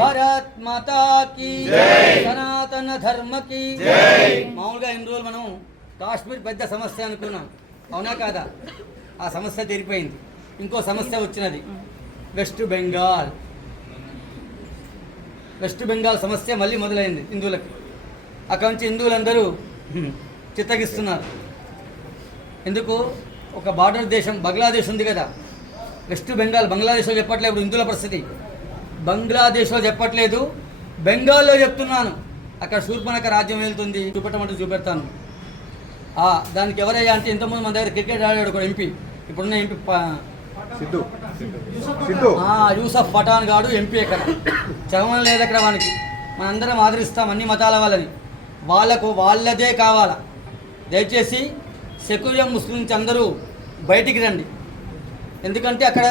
భారత్ మాతా key సనాతన ధర్మ key. మామూలుగా ఇన్ని రోజులు మనం కాశ్మీర్ పెద్ద సమస్య అనుకున్నాం, అవునా కాదా? ఆ సమస్య తీరిపోయింది. ఇంకో సమస్య వచ్చినది, వెస్ట్ బెంగాల్. వెస్ట్ బెంగాల్ సమస్య మళ్ళీ మొదలైంది హిందువులకు. అక్కడి నుంచి హిందువులందరూ చిత్తగిస్తున్నారు. ఎందుకు? ఒక బార్డర్ దేశం బంగ్లాదేశ్ ఉంది కదా, వెస్ట్ బెంగాల్. బంగ్లాదేశ్లో చెప్పట్లేదు ఇప్పుడు హిందువుల పరిస్థితి, బంగ్లాదేశ్లో చెప్పట్లేదు, బెంగాల్లో చెప్తున్నాను. అక్కడ శూర్పణఖ రాజ్యం వెళ్తుంది, చూపెట్టమంటే చూపెడతాను. దానికి ఎవరయ్యా అంటే ఇంతకుముందు మన దగ్గర క్రికెట్ ఆడాడు ఒక ఎంపీ, ఇప్పుడున్న ఎంపీ యూసఫ్ పఠాన్ గాడు ఎంపీ. అక్కడ చదవడం లేదు అక్కడ వానికి. మనందరం ఆదరిస్తాం అన్ని మతాల వాళ్ళని, వాళ్ళదే కావాలా. దయచేసి సెక్యులర్ ముస్లిమ్స్ అందరూ బయటికి రండి. ఎందుకంటే అక్కడ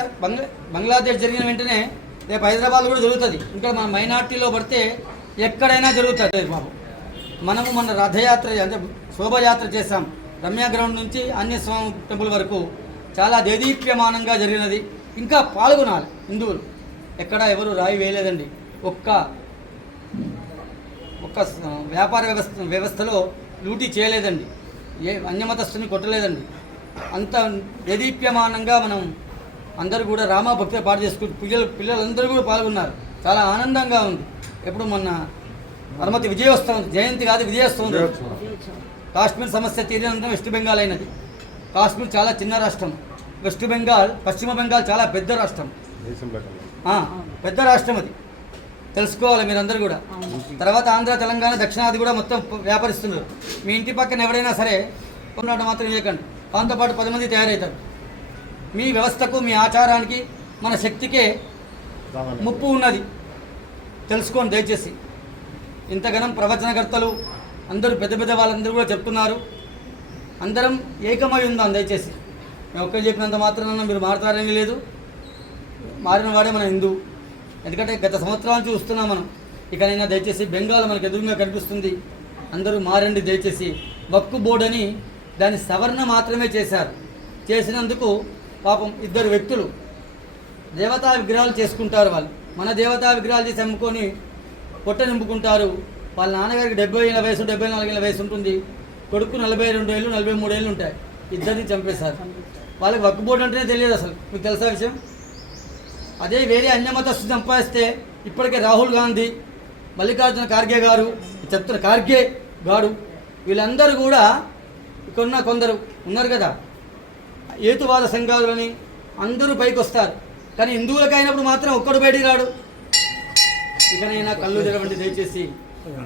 బంగ్లాదేశ్ జరిగిన వెంటనే రేపు హైదరాబాద్ కూడా జరుగుతుంది. ఇంకా మన మైనార్టీలో పడితే ఎక్కడైనా జరుగుతుంది బాబు. మనము మన రథయాత్ర అంటే శోభయాత్ర చేశాం, రమ్యా గ్రౌండ్ నుంచి ఆంజనేయస్వామి టెంపుల్ వరకు. చాలా దేదీప్యమానంగా జరిగినది. ఇంకా పాల్గొనాలి హిందువులు. ఎక్కడ ఎవరు రాయి వేయలేదండి. ఒక్క వ్యాపార వ్యవస్థలో లూటీ చేయలేదండి. ఏ అన్యమతస్తుని కొట్టలేదండి. అంత దేదీప్యమానంగా మనం అందరూ కూడా రామభక్తిగా పాటు చేసుకుంటూ పిల్లలందరూ కూడా పాల్గొన్నారు. చాలా ఆనందంగా ఉంది. ఎప్పుడు మొన్న హనుమతి విజయోత్సవం, జయంతి కాదు విజయోత్సవం. కాశ్మీర్ సమస్య తీరినంతరం వెస్ట్ బెంగాల్ అయినది. కాశ్మీర్ చాలా చిన్న రాష్ట్రం, వెస్ట్ బెంగాల్ పశ్చిమ బెంగాల్ చాలా పెద్ద రాష్ట్రం. పెద్ద రాష్ట్రం అది తెలుసుకోవాలి మీరందరూ కూడా. తర్వాత ఆంధ్ర, తెలంగాణ, దక్షిణాది కూడా మొత్తం వ్యాపరిస్తున్నారు. మీ ఇంటి పక్కన ఎవరైనా సరే కొన్నాడు మాత్రం చేయకండి, దాంతోపాటు 10 మంది తయారవుతారు. మీ వ్యవస్థకు, మీ ఆచారానికి, మన శక్తికే ముప్పు ఉన్నది, తెలుసుకోండి దయచేసి. ఇంతగానం ప్రవచనకర్తలు అందరూ పెద్ద పెద్ద వాళ్ళందరూ కూడా చెప్తున్నారు. అందరం ఏకమై ఉందాం దయచేసి. మేము ఒక్కరు చెప్పినంత మాత్రాన మీరు మారుతారని లేదు. మారిన వాడే మన హిందూ. ఎందుకంటే గత సంవత్సరాల నుంచి చూస్తున్నాం మనం. ఇకనైనా దయచేసి బెంగాల్ మనకు ఎదురుగా కనిపిస్తుంది. అందరూ మారండి దయచేసి. వక్ఫ్ బోర్డు అని దాని సవరణ మాత్రమే చేశారు. చేసినందుకు పాపం 2 వ్యక్తులు దేవతా విగ్రహాలు చేసుకుంటారు. వాళ్ళు మన దేవతా విగ్రహాలు చేసి అమ్ముకొని పొట్ట నింపుకుంటారు. వాళ్ళ నాన్నగారికి 70 ఏళ్ళ వయసు, 74 ఏళ్ళ వయసు ఉంటుంది. కొడుకు 42 ఏళ్ళు, 43 ఏళ్ళు ఉంటాయి. ఇద్దరిని చంపేశారు. వాళ్ళకి వక్ఫ్ బోర్డు అంటేనే తెలియదు అసలు. మీకు తెలుసా విషయం? అదే వేరే అన్యమతస్తులు సంపాదిస్తే ఇప్పటికే రాహుల్ గాంధీ, మల్లికార్జున ఖార్గే గారు, చెప్తున్న ఖార్గే గారు, వీళ్ళందరూ కూడా ఇక్కడ కొందరు ఉన్నారు కదా, హేతువాద సంఘాలని అందరూ పైకి వస్తారు. కానీ హిందువులకు అయినప్పుడు మాత్రం ఒక్కడు బయటికి రాడు. ఇకనైనా కళ్ళు తెరవండి దయచేసి.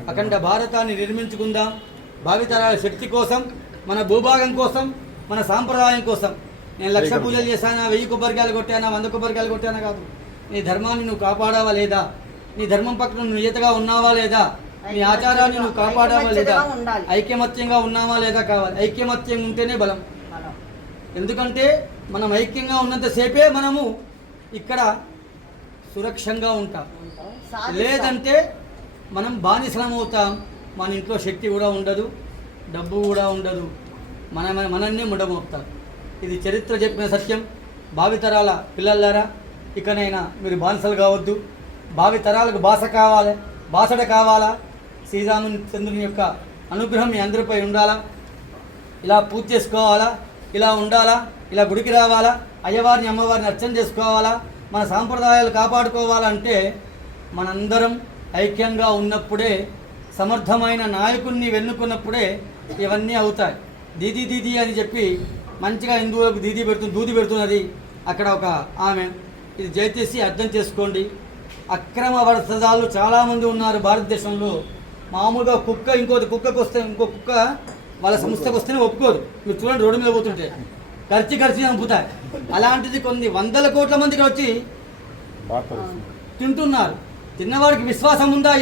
అఖండ భారతాన్ని నిర్మించుకుందాం. భావితరాల శక్తి కోసం, మన భూభాగం కోసం, మన సాంప్రదాయం కోసం. నేను 1,00,000 పూజలు చేశానా, 1000 కొబ్బరికాయలు కొట్టానా, 100 కొబ్బరికాయలు కొట్టానా కాదు. నీ ధర్మాన్ని నువ్వు కాపాడావా లేదా? నీ ధర్మం పక్కన నువ్వు నియతగా ఉన్నావా లేదా? నీ ఆచారాన్ని నువ్వు కాపాడావా లేదా? ఐక్యమత్యంగా ఉన్నావా లేదా? కావాలి. ఐక్యమత్యం ఉంటేనే బలం. ఎందుకంటే మనం ఐక్యంగా ఉన్నంతసేపే మనము ఇక్కడ సురక్షంగా ఉంటాం. లేదంటే మనం బానిసలం అవుతాం. మన ఇంట్లో శక్తి కూడా ఉండదు, డబ్బు కూడా ఉండదు, మనన్నే ముండమవుతారు. ఇది చరిత్ర చెప్పిన సత్యం. భావితరాల పిల్లలారా, ఇకనైనా మీరు బానిసలు కావద్దు. భావితరాలకు బాసట కావాలా? శ్రీరామచంద్రుని యొక్క అనుగ్రహం మీ అందరిపై ఉండాలా? ఇలా పూజ చేసుకోవాలా? ఇలా ఉండాలా? ఇలా గుడికి రావాలా? అయ్యవారిని, అమ్మవారిని అర్చన చేసుకోవాలా? మన సాంప్రదాయాలు కాపాడుకోవాలంటే మనందరం ఐక్యంగా ఉన్నప్పుడే, సమర్థమైన నాయకుడిని వెన్నుకున్నప్పుడే ఇవన్నీ అవుతాయి. దీదీ దీదీ అని చెప్పి మంచిగా హిందువులకు దూది పెడుతున్నది అక్కడ ఒక ఆమె. ఇది దయచేసి అర్థం చేసుకోండి. అక్రమ వర్షాలు చాలామంది ఉన్నారు భారతదేశంలో. మామూలుగా కుక్క కుక్కకు వస్తే ఇంకో కుక్క వాళ్ళ సంస్థకు వస్తేనే ఒప్పుకోరు. మీరు చూడండి, రోడ్డు మీద పోతుంటే ఖర్చు చంపుతాయి. అలాంటిది కొన్ని 100 కోట్ల మందికి వచ్చి తింటున్నారు. తిన్నవాడికి విశ్వాసం ఉందా?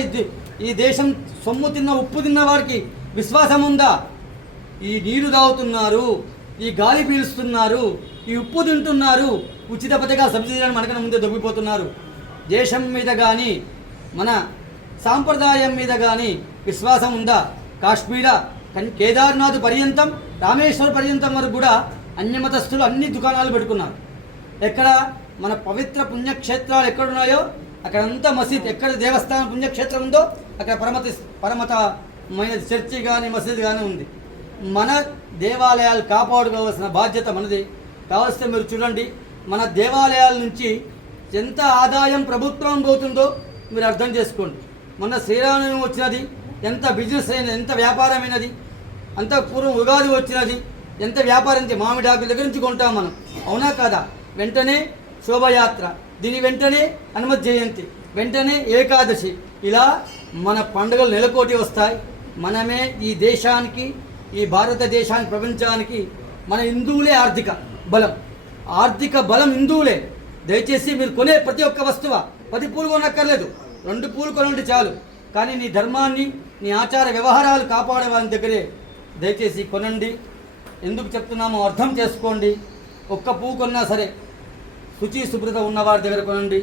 ఈ దేశం సొమ్ము తిన్న, ఉప్పు తిన్నవాడికి విశ్వాసం ఉందా? ఈ నీరు తాగుతున్నారు, ఈ గాలి పీలుస్తున్నారు, ఈ ఉప్పు తింటున్నారు, ఉచిత పథకాలు సబ్సిడీలను మనకన్నా ముందే దొబ్బిపోతున్నారు. దేశం మీద కానీ, మన సాంప్రదాయం మీద కానీ విశ్వాసం ఉందా? కాశ్మీర కేదార్నాథ్ పర్యంతం, రామేశ్వర పర్యంతం వరకు కూడా అన్యమతస్థులు అన్ని దుకాణాలు పెట్టుకున్నారు. ఎక్కడ మన పవిత్ర పుణ్యక్షేత్రాలు ఎక్కడున్నాయో అక్కడంతా మసీద్, ఎక్కడ దేవస్థానం పుణ్యక్షేత్రం ఉందో అక్కడ పరమతమైన చర్చి కానీ మసీద్ కానీ ఉంది. మన దేవాలయాలు కాపాడుకోవాల్సిన బాధ్యత మనది. కావలిస్తే మీరు చూడండి, మన దేవాలయాల నుంచి ఎంత ఆదాయం ప్రభుత్వం పోతుందో మీరు అర్థం చేసుకోండి. మొన్న శ్రీరామనవమి వచ్చినది, ఎంత బిజినెస్ అయినది, ఎంత వ్యాపారమైనది. అంత పూర్వం ఉగాది వచ్చినది, ఎంత వ్యాపారం. మామిడాకుల దగ్గర నుంచి కొంటాం మనం, అవునా కాదా? వెంటనే శోభయాత్ర, దీని వెంటనే హనుమత్ జయంతి, వెంటనే ఏకాదశి, ఇలా మన పండుగలు నెలకోటి వస్తాయి. మనమే ఈ దేశానికి, ఈ భారతదేశానికి, ప్రపంచానికి మన హిందువులే ఆర్థిక బలం హిందువులే. దయచేసి మీరు కొనే ప్రతి ఒక్క వస్తువు 10 పూలు కొనక్కర్లేదు, 2 పూలు కొనండి చాలు. కానీ నీ ధర్మాన్ని, నీ ఆచార వ్యవహారాలు కాపాడే వాళ్ళ దగ్గరే దయచేసి కొనండి. ఎందుకు చెప్తున్నామో అర్థం చేసుకోండి. ఒక్క పువ్వు కొన్నా సరే శుచి శుభ్రత ఉన్నవారి దగ్గర కొనండి.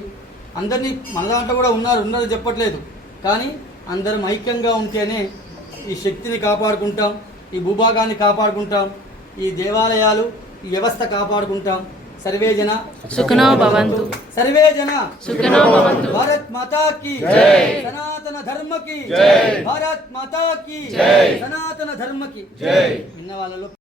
అందరినీ మన దాంట్లో కూడా ఉన్నారు చెప్పట్లేదు, కానీ అందరం ఐక్యంగా ఉంటేనే ఈ శక్తిని కాపాడుకుంటాం, ఈ భూభాగాన్ని కాపాడుకుంటాం, ఈ దేవాలయాలు, ఈ వ్యవస్థ కాపాడుకుంటాం. సర్వే జన సుఖినో భవంతు. సర్వే జన సుఖినో భవంతు. భారత్ మాతా కీ జై. సనాతన ధర్మ కీ జై. భారత్ మాతా కీ జై. సనాతన ధర్మ కీ జై. విన్న వాళ్ళలో